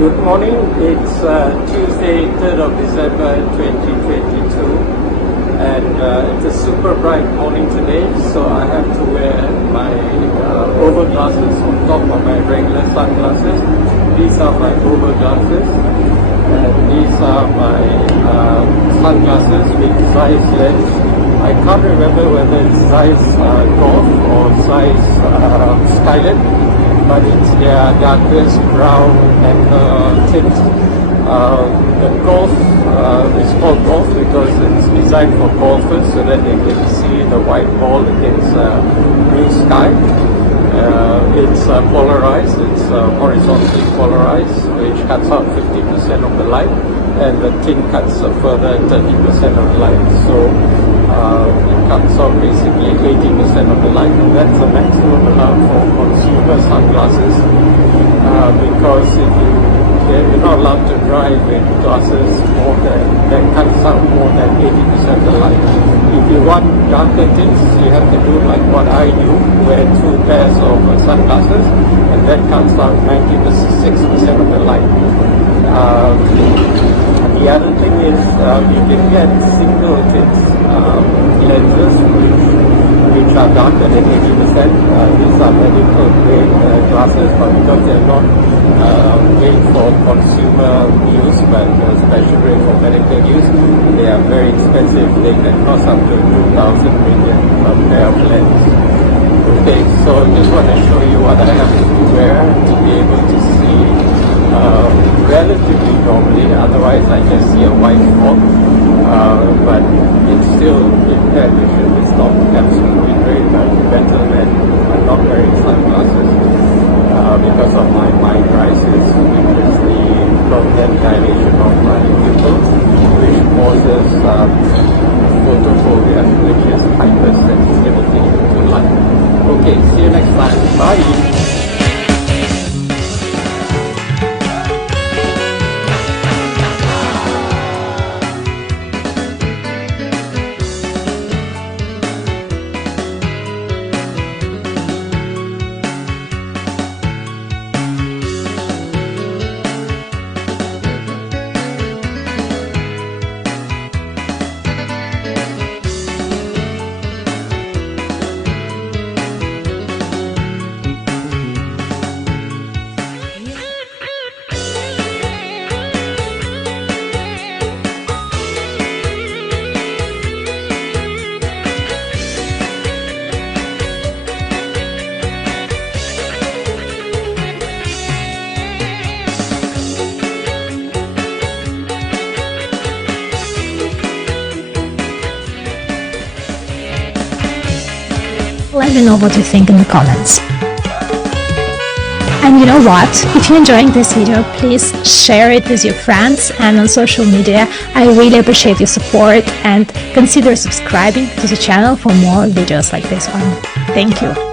Good morning. It's Tuesday, 3rd of December 2022, and it's a super bright morning today, so I have to wear my over glasses on top of my regular sunglasses. These are my over glasses, and these are my sunglasses with size lens. I can't remember whether it's size golf or size skyline, but it's their darkest brown and tint. The golf is called golf because it's designed for golfers so that they can see the white ball against blue sky. It's polarized, it's horizontally polarized, which cuts out 50% of the light, and the tint cuts a further 30% of the light. So it cuts out basically 80% of the light, and that's the maximum allowed for consumer sunglasses, because if you're not allowed to drive with glasses that cuts out more than 80% of the light. If you want darker tints, you have to do like what I do, wear 2 pairs of sunglasses, and that cuts out 96% of the light. The other thing is you can get single tints lenses which are darker than 80%. These are medical grade glasses, but because they're not made for consumer use but special grade for medical use, they are very expensive. They can cost up to 2,000 ringgit per pair of lens. Okay, so just want to show you what I have to wear to be able to see relatively normally. Otherwise I just see a white fog, but it's still impaired vision. It's not absolutely very much better than not wearing sunglasses because of my mydriasis, which is the permanent dilation of my pupils, which causes photophobia, which is hypersensitivity to light. Okay, see you next time. Bye. Let me know what you think in the comments. And you know what? If you're enjoying this video, please share it with your friends and on social media. I really appreciate your support, and consider subscribing to the channel for more videos like this one. Thank you.